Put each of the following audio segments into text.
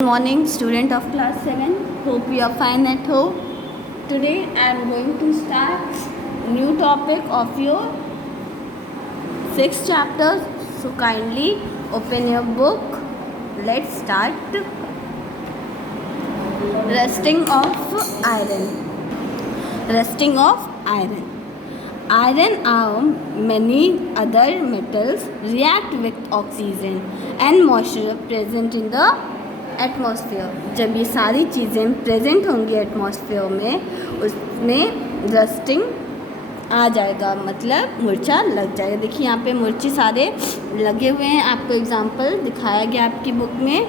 Good morning, student of class 7. Hope you are fine at home. Today I am going to start new topic of your 6th chapter. So kindly open your book. Let's start. Rusting of iron. Rusting of iron. Iron and many other metals react with oxygen and moisture present in the atmosphere. जब ये सारी चीज़ें present होंगी atmosphere में, उसमें rusting आ जाएगा, मतलब मुरझा लग जाएगा. देखिए यहाँ पे मुरझे सारे लगे हुए हैं. आपको एग्जांपल दिखाया गया आपकी बुक में.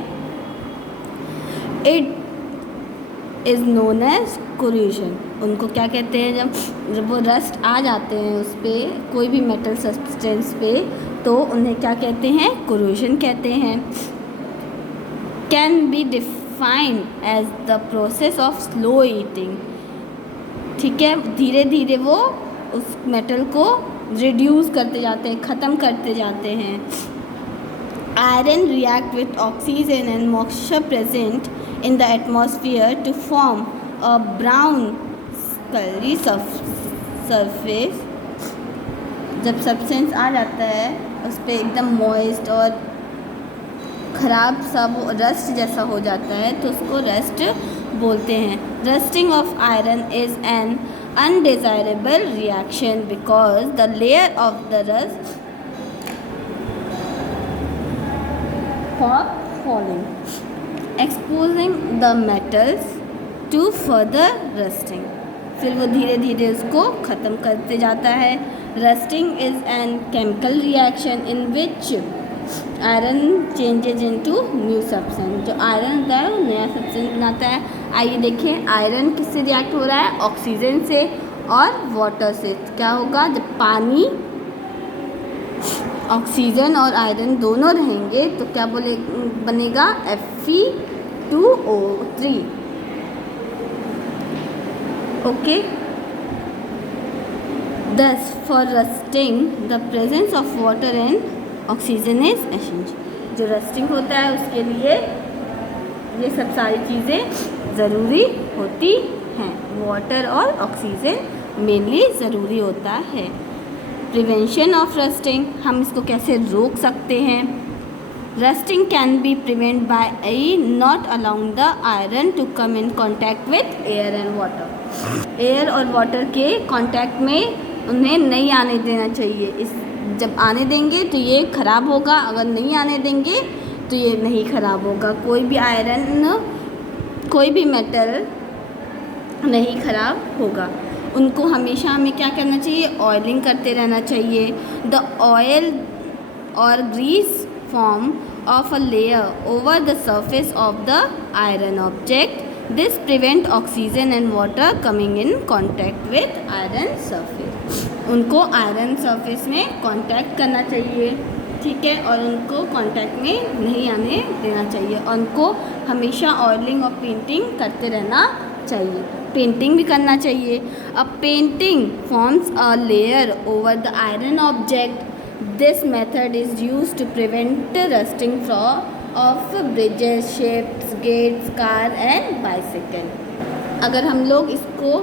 It is known as corrosion. उनको क्या कहते हैं? जब वो रस्ट आ जाते हैं उस पर, कोई भी मेटल सब्सटेंस पे, तो उन्हें क्या कहते हैं? कोरोजन कहते हैं. Can be defined as the process of slow eating. ठीक है, धीरे धीरे वो उस मेटल को रिड्यूस करते जाते हैं, ख़त्म करते जाते हैं. Iron react with oxygen and moisture present in the atmosphere to form a brown scurry surface. जब सब्सटेंस आ जाता है उस पर एकदम मॉइस्ट और ख़राब सा वो रस्ट जैसा हो जाता है, तो उसको रस्ट बोलते हैं. Rusting of iron is an undesirable reaction because the layer of the rust falling exposing the metals to further rusting. फिर वो धीरे धीरे उसको ख़त्म करते जाता है. Rusting is an chemical reaction in which iron changes into new substance. जो आयरन होता है वो नया सब्सटेंस बनाता है. आइए देखें, आयरन किससे रिएक्ट हो रहा है? ऑक्सीजन से और वाटर से. क्या होगा? जब पानी, ऑक्सीजन और आयरन दोनों रहेंगे तो क्या बनेगा? Fe2O3. Okay. Thus, for rusting, the presence of water and oxygen is essential. जो रस्टिंग होता है उसके लिए ये सब सारी चीज़ें ज़रूरी होती हैं. वाटर और ऑक्सीजन मेनली ज़रूरी होता है. प्रिवेंशन ऑफ रस्टिंग, हम इसको कैसे रोक सकते हैं? Rusting can be prevent by not allowing the iron to come in contact with air and water. Air और वाटर के कॉन्टैक्ट में उन्हें नहीं आने देना चाहिए. जब आने देंगे तो ये ख़राब होगा, अगर नहीं आने देंगे तो ये नहीं ख़राब होगा. कोई भी आयरन, कोई भी मेटल नहीं ख़राब होगा. उनको हमेशा हमें क्या करना चाहिए? ऑयलिंग करते रहना चाहिए. द ऑयल और grease form of a layer over the surface of the iron object. This prevent oxygen and water coming in contact with iron surface. उनको आयरन सरफेस में कांटेक्ट करना चाहिए, ठीक है, और उनको कांटेक्ट में नहीं आने देना चाहिए. और उनको हमेशा ऑयलिंग और पेंटिंग करते रहना चाहिए. पेंटिंग भी करना चाहिए. A painting forms a layer over the iron object. This method is used to prevent rusting of bridges, ships, gates, car and bicycle. अगर हम लोग इसको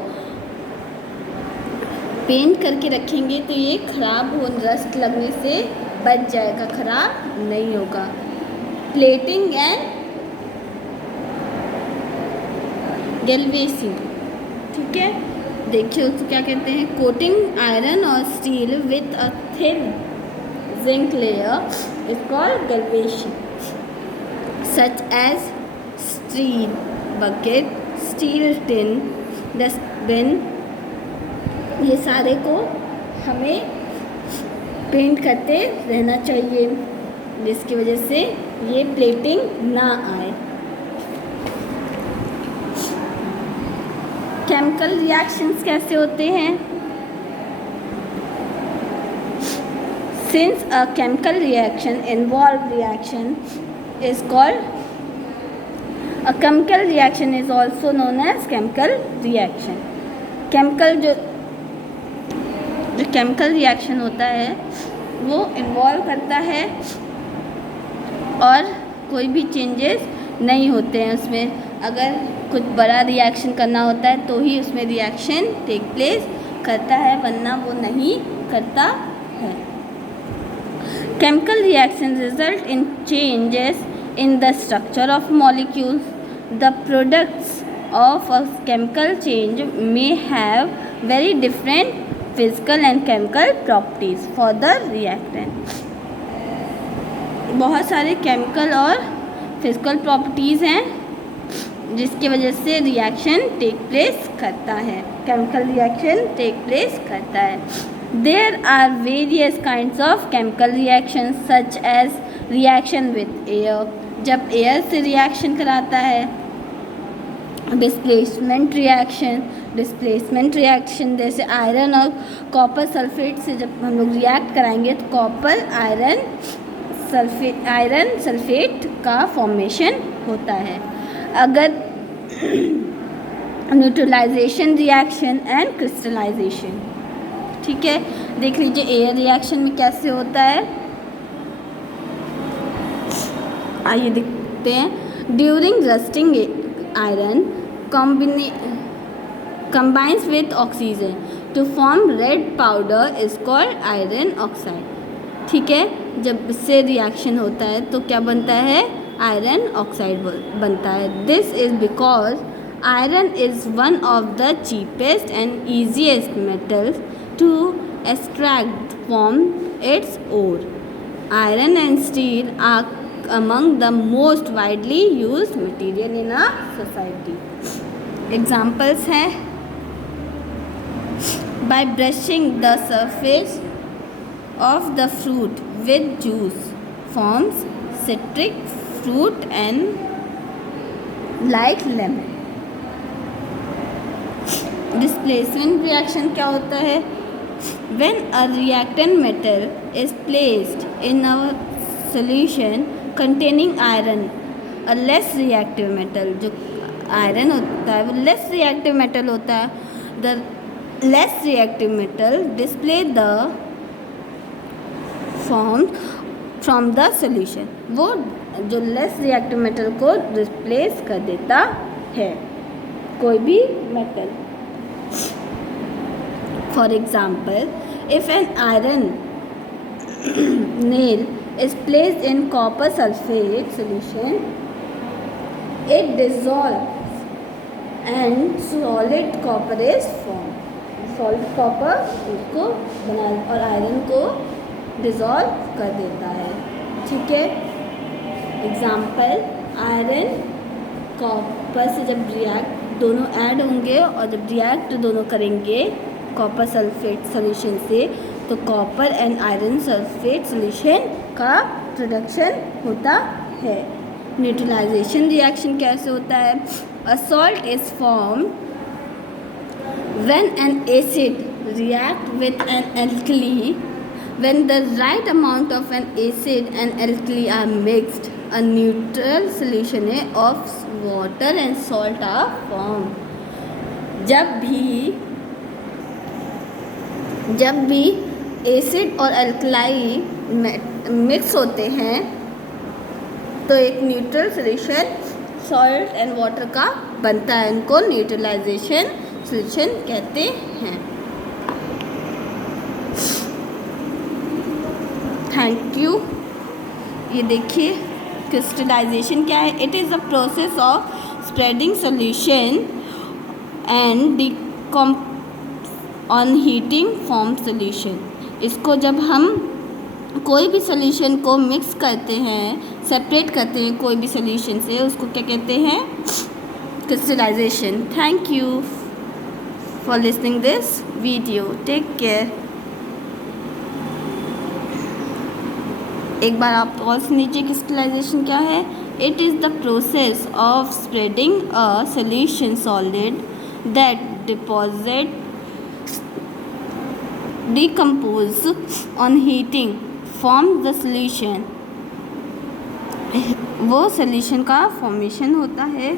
पेंट करके रखेंगे तो ये ख़राब हो, रस्ट लगने से बच जाएगा, ख़राब नहीं होगा. प्लेटिंग एंड गैल्वेसिंग, ठीक है. देखिए उसको क्या कहते हैं? कोटिंग आयरन और steel with a thin zinc layer is called galvanising. Such as steel bucket, steel tin, dustbin, ये सारे को हमें पेंट करते रहना चाहिए जिसकी वजह से ये प्लेटिंग ना आए. केमिकल रिएक्शंस कैसे होते हैं? Since a chemical reaction involve reaction is called a chemical reaction is also known as chemical reaction. जो केमिकल रिएक्शन होता है वो इन्वॉल्व करता है और कोई भी चेंजेस नहीं होते हैं उसमें। अगर कुछ बड़ा रिएक्शन करना होता है तो ही उसमें रिएक्शन टेक प्लेस करता है, वरना वो नहीं करता है। Chemical reaction result in changes in the structure of molecules. The products of a chemical change may have very different physical and chemical properties for the reactant. बहुत सारे केमिकल और फिजिकल प्रॉपर्टीज़ हैं जिसकी वजह से रिएक्शन टेक प्लेस करता है, chemical reaction take place करता है। There are various kinds of chemical reactions such as reaction with air, जब एयर से रिएक्शन कराता है, डिस्प्लेसमेंट रिएक्शन जैसे आयरन और कॉपर सल्फेट से जब हम लोग रिएक्ट कराएंगे तो कॉपर आयरन सल्फेट का फॉर्मेशन होता है। अगर न्यूट्रलाइजेशन रिएक्शन एंड क्रिस्टलाइजेशन, ठीक है, देख लीजिए एयर रिएक्शन में कैसे होता है, आइए देखते हैं। During rusting iron combines with oxygen to form red powder is called iron oxide, ठीक है। जब इससे रिएक्शन होता है तो क्या बनता है, आयरन ऑक्साइड बनता है। This is because iron is one of the cheapest and easiest metals to extract from its ore. Iron and steel are among the most widely used material in our society. Examples हैं, by brushing the surface of the fruit with juice forms citric fruit and like lemon. Displacement reaction क्या होता है, when a reactant metal is placed in a solution containing iron, a less reactive metal, जो iron होता है वो less reactive metal होता है, the less reactive metal display the form from the solution, वो जो less reactive metal को replace कर देता है कोई भी metal. For example, if an iron nail is placed in copper sulfate solution, it dissolves and solid copper is formed. Solid copper उसको बना और आयरन को डिज़ोल्व कर देता है, ठीक है। एग्जाम्पल, आयरन कॉपर से जब रिएक्ट दोनों ऐड होंगे और जब रिएक्ट दोनों करेंगे कॉपर सल्फेट सोल्यूशन से तो copper and iron sulphate solution का प्रोडक्शन होता है। न्यूट्रलाइजेशन रिएक्शन कैसे होता है, a salt is form when an acid react with an alkali, when the right amount of an acid and alkali are mixed, a neutral solution of water and salt are form. जब भी acid और alkali mix होते हैं तो एक neutral solution salt and water का बनता है, उनको न्यूट्रलाइजेशन सॉल्यूशन कहते हैं। Thank you. ये देखिए क्रिस्टलाइजेशन क्या है, it is the process of spreading solution and on heating form solution. इसको जब हम कोई भी सॉल्यूशन को मिक्स करते हैं, सेपरेट करते हैं कोई भी सॉल्यूशन से, उसको क्या कहते हैं, crystallization. Thank you for listening this video, take care. एक बार आप और सुन लीजिए क्रिस्टलाइजेशन क्या है, it is the process of spreading a solution solid that deposit decompose on heating form the solution, वो solution का formation होता है।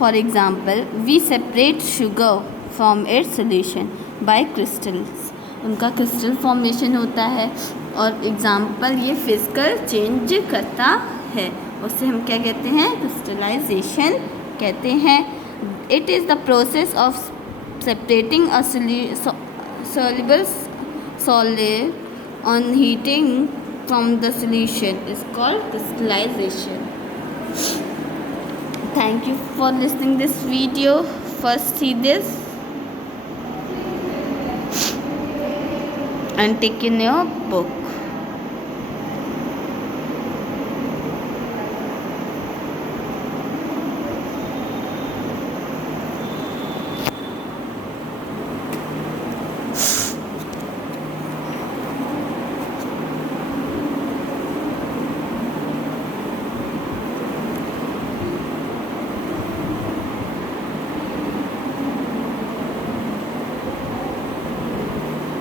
For example, we separate sugar from its solution by crystals, उनका crystal formation होता है। और example ये physical change करता है उसे हम क्या कहते हैं, क्रिस्टलाइजेशन कहते हैं। It is the process of separating a soluble solid on heating from the solution is called crystallization. Thank you for listening this video. First see this and take in your book.